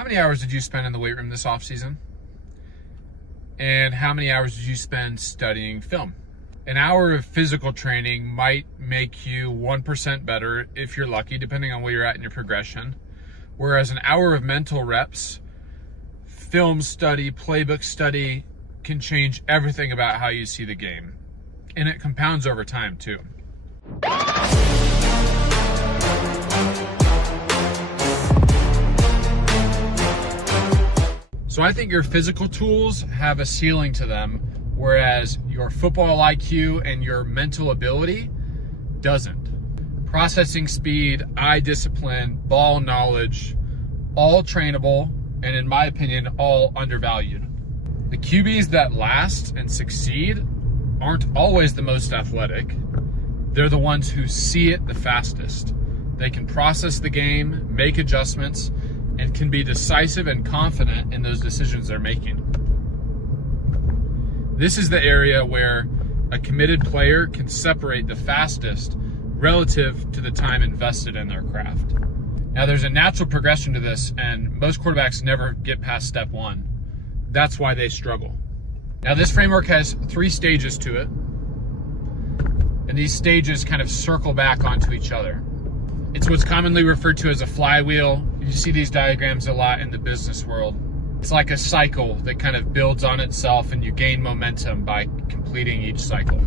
How many hours did you spend in the weight room this offseason? And how many hours did you spend studying film? An hour of physical training might make you 1% better if you're lucky, depending on where you're at in your progression. Whereas an hour of mental reps, film study, playbook study can change everything about how you see the game. And it compounds over time too. So I think your physical tools have a ceiling to them, whereas your football IQ and your mental ability doesn't. Processing speed, eye discipline, ball knowledge, all trainable, and in my opinion, all undervalued. The QBs that last and succeed aren't always the most athletic. They're the ones who see it the fastest. They can process the game, make adjustments, and can be decisive and confident in those decisions they're making. This is the area where a committed player can separate the fastest relative to the time invested in their craft. Now, there's a natural progression to this, and most quarterbacks never get past step one. That's why they struggle. Now, this framework has 3 stages to it, and these stages kind of circle back onto each other. It's what's commonly referred to as a flywheel. You see these diagrams a lot in the business world. It's like a cycle that kind of builds on itself, and you gain momentum by completing each cycle.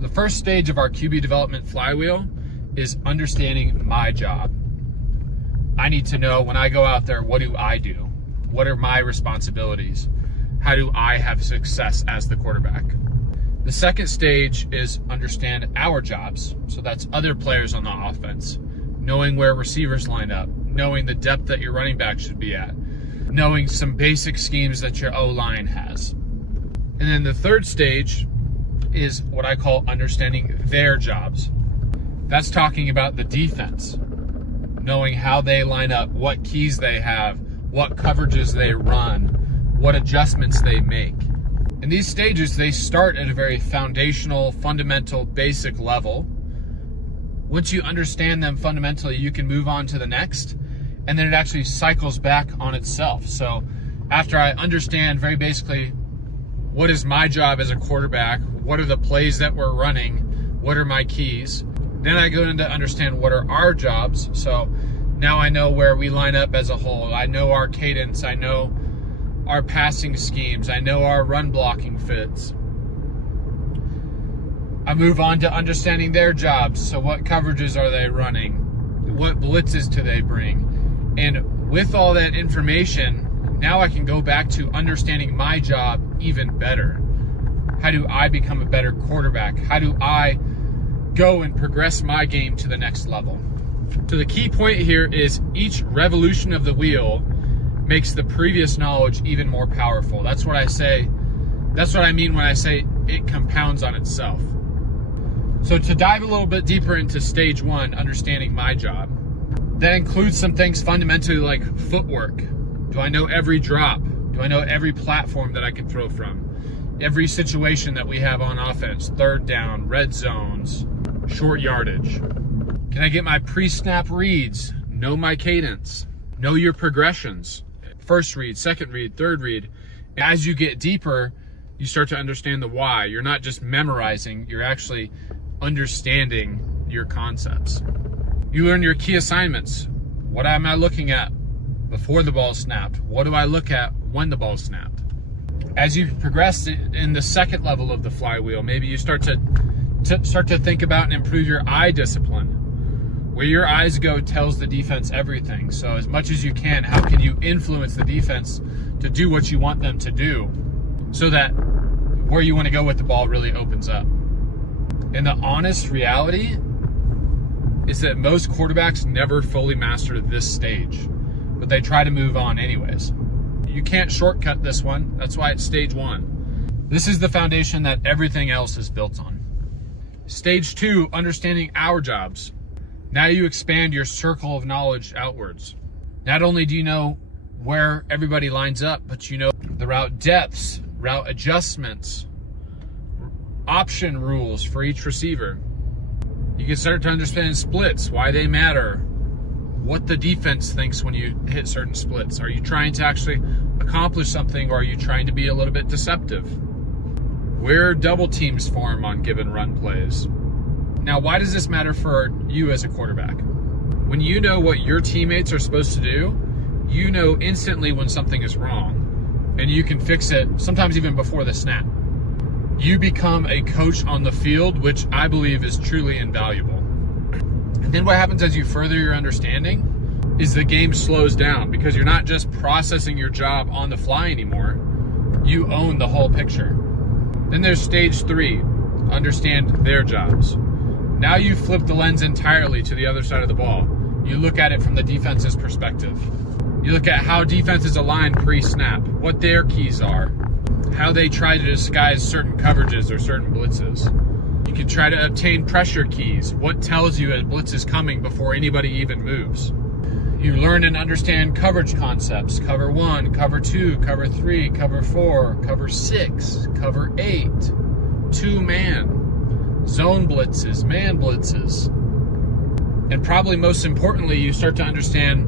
The first stage of our QB Development Flywheel is understanding my job. I need to know when I go out there, what do I do? What are my responsibilities? How do I have success as the quarterback? The second stage is understand our jobs. So that's other players on the offense, knowing where receivers line up, knowing the depth that your running back should be at, knowing some basic schemes that your O-line has. And then the third stage is what I call understanding their jobs. That's talking about the defense, knowing how they line up, what keys they have, what coverages they run, what adjustments they make. In these stages, they start at a very foundational, fundamental, basic level. Once you understand them fundamentally, you can move on to the next, and then it actually cycles back on itself. So after I understand very basically what is my job as a quarterback, what are the plays that we're running, what are my keys, then I go into understand what are our jobs. So now I know where we line up as a whole. I know our cadence. I know our passing schemes. I know our run blocking fits. I move on to understanding their jobs. So what coverages are they running? What blitzes do they bring? And with all that information, now I can go back to understanding my job even better. How do I become a better quarterback? How do I go and progress my game to the next level? So the key point here is each revolution of the wheel makes the previous knowledge even more powerful. That's what I say. That's what I mean when I say it compounds on itself. So to dive a little bit deeper into stage 1, understanding my job, that includes some things fundamentally like footwork. Do I know every drop? Do I know every platform that I can throw from? Every situation that we have on offense, third down, red zones, short yardage. Can I get my pre-snap reads? Know my cadence? Know your progressions? First read, second read, third read. As you get deeper, you start to understand the why. You're not just memorizing, you're actually understanding your concepts. You learn your key assignments. What am I looking at before the ball snapped? What do I look at when the ball snapped? As you progress in the second level of the flywheel, maybe you start to think about and improve your eye discipline. Where your eyes go tells the defense everything. So as much as you can, how can you influence the defense to do what you want them to do so that where you want to go with the ball really opens up? And the honest reality is that most quarterbacks never fully master this stage, but they try to move on anyways. You can't shortcut this one. That's why it's stage 1. This is the foundation that everything else is built on. Stage 2, understanding our jobs. Now you expand your circle of knowledge outwards. Not only do you know where everybody lines up, but you know the route depths, route adjustments, option rules for each receiver. You can start to understand splits, why they matter, what the defense thinks when you hit certain splits. Are you trying to actually accomplish something, or are you trying to be a little bit deceptive? Where double teams form on given run plays. Now, why does this matter for you as a quarterback? When you know what your teammates are supposed to do, you know instantly when something is wrong, and you can fix it sometimes even before the snap. You become a coach on the field, which I believe is truly invaluable. And then what happens as you further your understanding is the game slows down, because you're not just processing your job on the fly anymore. You own the whole picture. Then there's stage 3, understand their jobs. Now you flip the lens entirely to the other side of the ball. You look at it from the defense's perspective. You look at how defenses align pre-snap, what their keys are, how they try to disguise certain coverages or certain blitzes. You can try to obtain pressure keys, what tells you a blitz is coming before anybody even moves. You learn and understand coverage concepts, cover 1, cover 2, cover 3, cover 4, cover 6, cover 8, 2-man, zone blitzes, man blitzes. And probably most importantly, you start to understand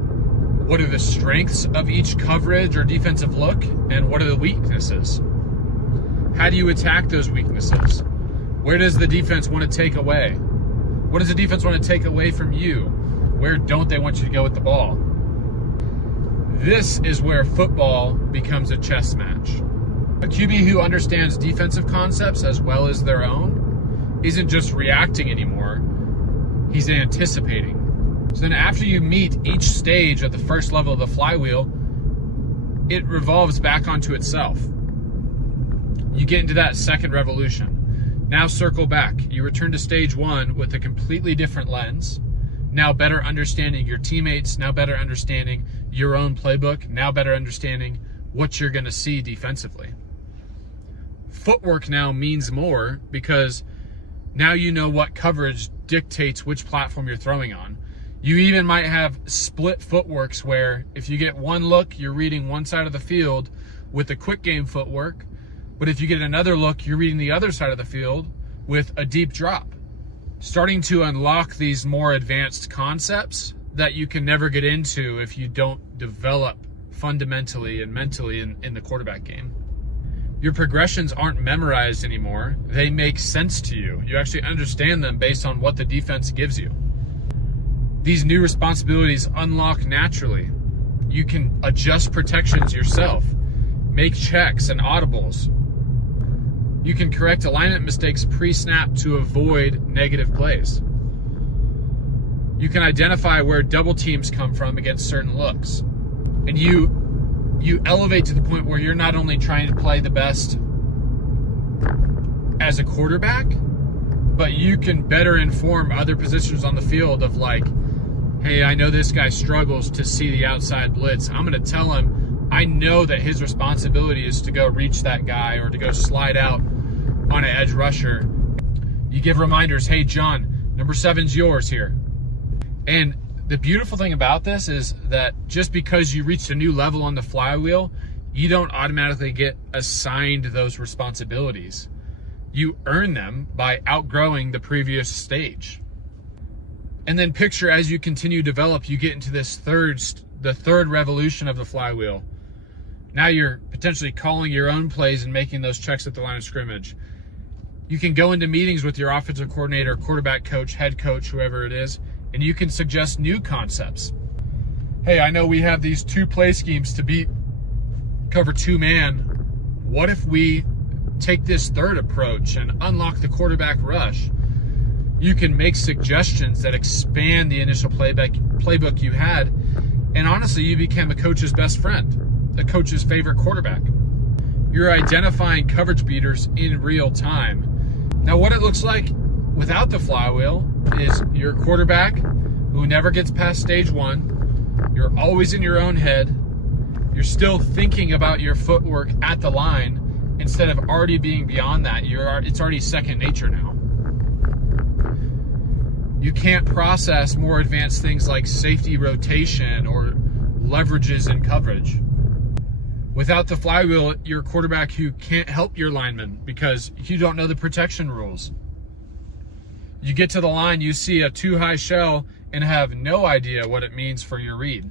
what are the strengths of each coverage or defensive look, and what are the weaknesses. How do you attack those weaknesses? Where does the defense want to take away? What does the defense want to take away from you? Where don't they want you to go with the ball? This is where football becomes a chess match. A QB who understands defensive concepts as well as their own isn't just reacting anymore, he's anticipating. So then after you meet each stage at the first level of the flywheel, it revolves back onto itself. You get into that second revolution. Now circle back. You return to stage 1 with a completely different lens. Now better understanding your teammates, now better understanding your own playbook, now better understanding what you're going to see defensively. Footwork now means more, because now you know what coverage dictates which platform you're throwing on. You even might have split footworks where if you get one look, you're reading one side of the field with a quick game footwork, but if you get another look, you're reading the other side of the field with a deep drop. Starting to unlock these more advanced concepts that you can never get into if you don't develop fundamentally and mentally in the quarterback game. Your progressions aren't memorized anymore. They make sense to you. You actually understand them based on what the defense gives you. These new responsibilities unlock naturally. You can adjust protections yourself, make checks and audibles. You can correct alignment mistakes pre-snap to avoid negative plays. You can identify where double teams come from against certain looks. And you elevate to the point where you're not only trying to play the best as a quarterback, but you can better inform other positions on the field of like, hey, I know this guy struggles to see the outside blitz. I'm going to tell him I know that his responsibility is to go reach that guy or to go slide out on an edge rusher. You give reminders, hey, John, number 7's yours here. And the beautiful thing about this is that just because you reached a new level on the flywheel, you don't automatically get assigned those responsibilities. You earn them by outgrowing the previous stage. And then picture as you continue to develop, you get into this the third revolution of the flywheel. Now you're potentially calling your own plays and making those checks at the line of scrimmage. You can go into meetings with your offensive coordinator, quarterback coach, head coach, whoever it is, and you can suggest new concepts. Hey, I know we have these 2 play schemes to beat cover 2-man. What if we take this third approach and unlock the quarterback rush? You can make suggestions that expand the initial playbook you had, and honestly, you became a coach's best friend, a coach's favorite quarterback. You're identifying coverage beaters in real time. Now, what it looks like without the flywheel is your quarterback who never gets past stage 1. You're always in your own head. You're still thinking about your footwork at the line instead of already being beyond that. It's already second nature now. You can't process more advanced things like safety rotation or leverages in coverage. Without the flywheel, you're a quarterback who can't help your linemen because you don't know the protection rules. You get to the line, you see a 2-high shell, and have no idea what it means for your read.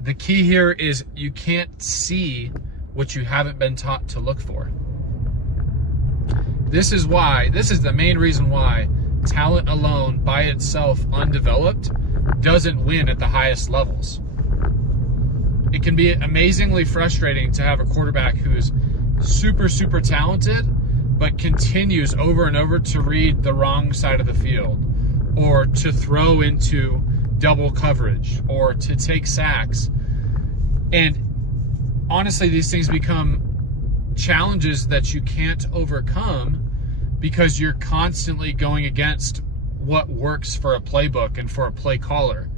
The key here is you can't see what you haven't been taught to look for. This is the main reason why talent alone by itself, undeveloped, doesn't win at the highest levels. It can be amazingly frustrating to have a quarterback who's super, super talented, but continues over and over to read the wrong side of the field, or to throw into double coverage, or to take sacks. And honestly, these things become challenges that you can't overcome because you're constantly going against what works for a playbook and for a play caller.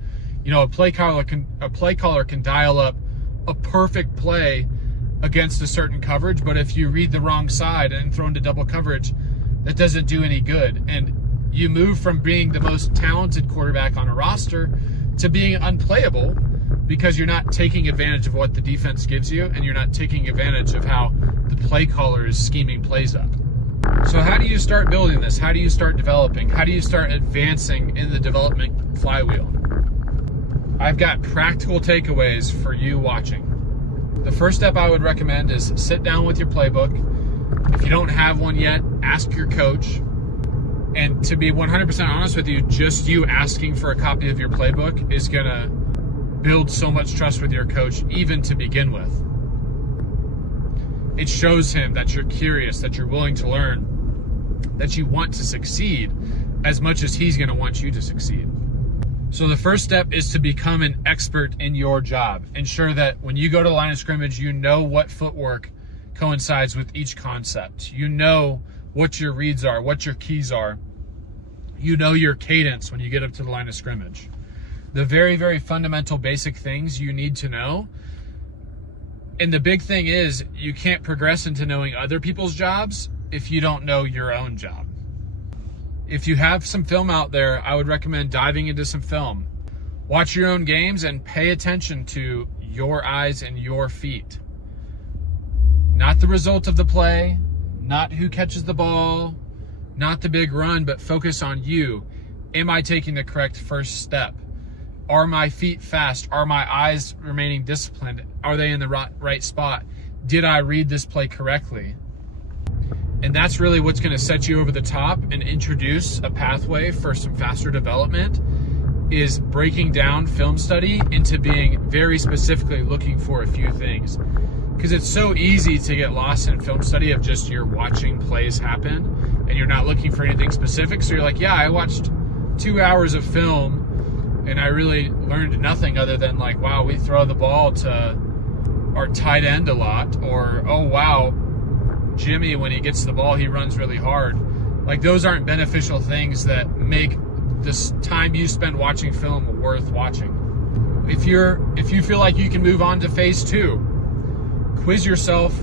You know, a play caller can dial up a perfect play against a certain coverage, but if you read the wrong side and throw into double coverage, that doesn't do any good. And you move from being the most talented quarterback on a roster to being unplayable because you're not taking advantage of what the defense gives you, and you're not taking advantage of how the play caller is scheming plays up. So how do you start building this? How do you start developing? How do you start advancing in the development flywheel? I've got practical takeaways for you watching. The first step I would recommend is sit down with your playbook. If you don't have one yet, ask your coach. And to be 100% honest with you, just you asking for a copy of your playbook is going to build so much trust with your coach, even to begin with. It shows him that you're curious, that you're willing to learn, that you want to succeed as much as he's going to want you to succeed. So the first step is to become an expert in your job. Ensure that when you go to the line of scrimmage, you know what footwork coincides with each concept. You know what your reads are, what your keys are. You know your cadence when you get up to the line of scrimmage. The very, very fundamental basic things you need to know. And the big thing is, you can't progress into knowing other people's jobs if you don't know your own job. If you have some film out there, I would recommend diving into some film. Watch your own games and pay attention to your eyes and your feet. Not the result of the play, not who catches the ball, not the big run, but focus on you. Am I taking the correct first step? Are my feet fast? Are my eyes remaining disciplined? Are they in the right spot? Did I read this play correctly? And that's really what's going to set you over the top and introduce a pathway for some faster development, is breaking down film study into being very specifically looking for a few things. Because it's so easy to get lost in film study of just you're watching plays happen and you're not looking for anything specific. So you're like, yeah, I watched 2 hours of film and I really learned nothing other than like, wow, we throw the ball to our tight end a lot, or, oh, wow, Jimmy, when he gets the ball, he runs really hard. Like, those aren't beneficial things that make this time you spend watching film worth watching. If you feel like you can move on to phase 2, quiz yourself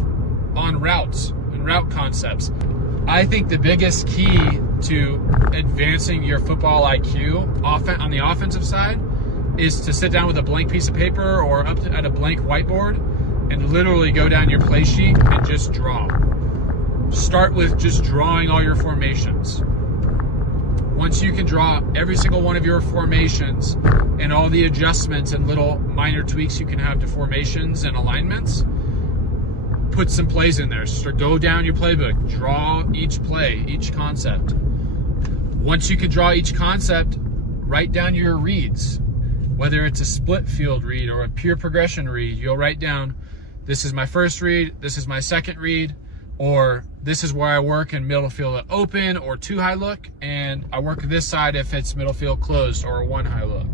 on routes and route concepts. I think the biggest key to advancing your football IQ on the offensive side is to sit down with a blank piece of paper or up at a blank whiteboard and literally go down your play sheet and just draw. Start with just drawing all your formations. Once you can draw every single one of your formations and all the adjustments and little minor tweaks you can have to formations and alignments, put some plays in there. So go down your playbook, draw each play, each concept. Once you can draw each concept, write down your reads. Whether it's a split field read or a pure progression read, you'll write down, this is my first read, this is my second read, or this is where I work in middle field at open or 2 high look, and I work this side if it's middle field closed or 1 high look.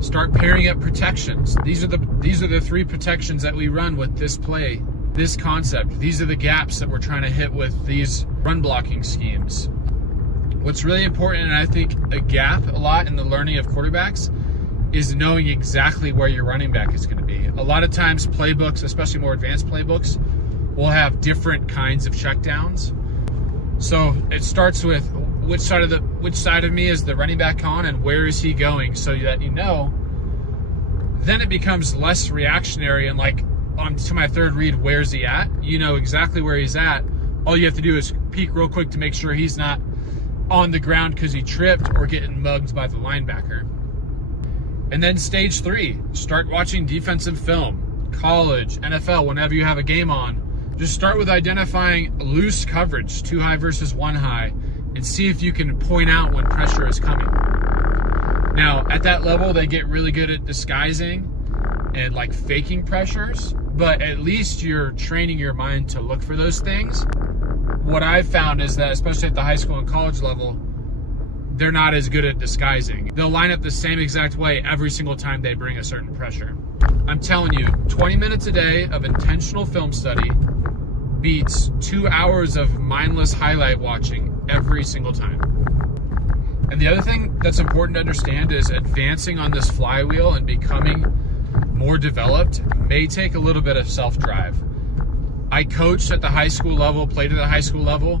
Start pairing up protections. These are the 3 protections that we run with this play, this concept. These are the gaps that we're trying to hit with these run blocking schemes. What's really important, and I think a gap a lot in the learning of quarterbacks, is knowing exactly where your running back is going to be. A lot of times playbooks, especially more advanced playbooks, will have different kinds of checkdowns. So it starts with which side of me is the running back on and where is he going, so that you know. Then it becomes less reactionary and like, on to my third read, where's he at? You know exactly where he's at. All you have to do is peek real quick to make sure he's not on the ground because he tripped or getting mugged by the linebacker. And then stage 3, start watching defensive film, college, NFL, whenever you have a game on. Just start with identifying loose coverage, 2 high versus 1 high, and see if you can point out when pressure is coming. Now, at that level, they get really good at disguising and like faking pressures, but at least you're training your mind to look for those things. What I've found is that, especially at the high school and college level, they're not as good at disguising. They'll line up the same exact way every single time they bring a certain pressure. I'm telling you, 20 minutes a day of intentional film study beats 2 hours of mindless highlight watching every single time. And the other thing that's important to understand is advancing on this flywheel and becoming more developed may take a little bit of self-drive. I coached at the high school level, played at the high school level.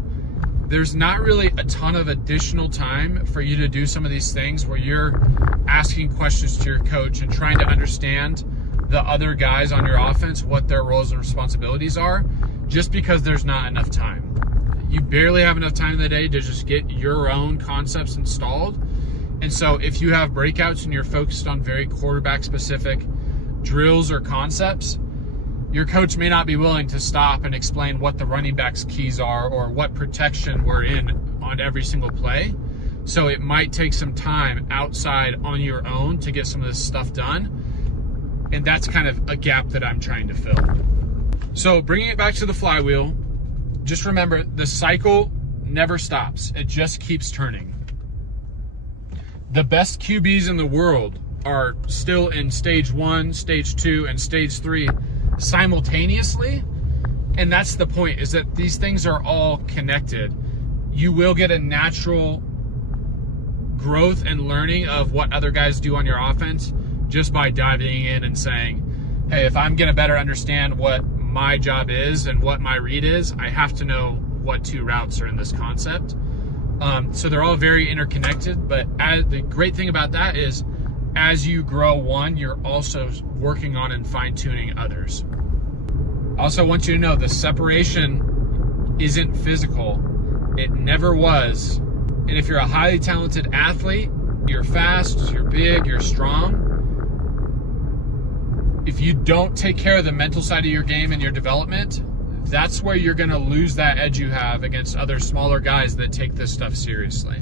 There's not really a ton of additional time for you to do some of these things where you're asking questions to your coach and trying to understand the other guys on your offense, what their roles and responsibilities are, just because there's not enough time. You barely have enough time in the day to just get your own concepts installed. And so if you have breakouts and you're focused on very quarterback specific drills or concepts, your coach may not be willing to stop and explain what the running back's keys are or what protection we're in on every single play. So it might take some time outside on your own to get some of this stuff done. And that's kind of a gap that I'm trying to fill. So bringing it back to the flywheel, just remember the cycle never stops. It just keeps turning. The best QBs in the world are still in stage 1, stage 2, and stage 3 simultaneously. And that's the point, is that these things are all connected. You will get a natural growth and learning of what other guys do on your offense just by diving in and saying, hey, if I'm going to better understand what my job is and what my read is, I have to know what 2 routes are in this concept. So they're all very interconnected, but the great thing about that is as you grow one, you're also working on and fine-tuning others. I also want you to know the separation isn't physical. It never was. And if you're a highly talented athlete, you're fast, you're big, you're strong, if you don't take care of the mental side of your game and your development, that's where you're going to lose that edge you have against other smaller guys that take this stuff seriously.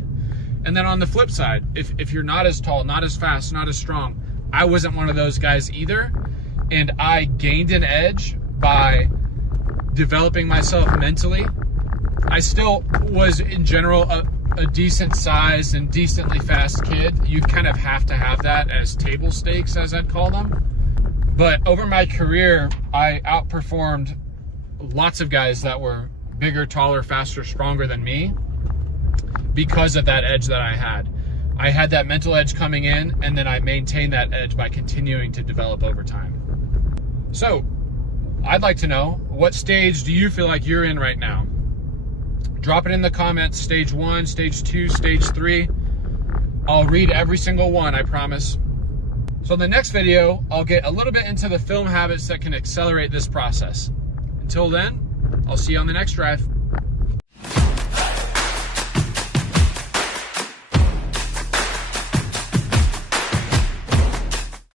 And then on the flip side, if you're not as tall, not as fast, not as strong, I wasn't one of those guys either. And I gained an edge by developing myself mentally. I still was, in general, a decent sized and decently fast kid. You kind of have to have that as table stakes, as I'd call them. But over my career, I outperformed lots of guys that were bigger, taller, faster, stronger than me because of that edge that I had. I had that mental edge coming in, and then I maintained that edge by continuing to develop over time. So I'd like to know, what stage do you feel like you're in right now? Drop it in the comments, stage 1, stage 2, stage 3. I'll read every single one, I promise. So in the next video, I'll get a little bit into the film habits that can accelerate this process. Until then, I'll see you on the next drive.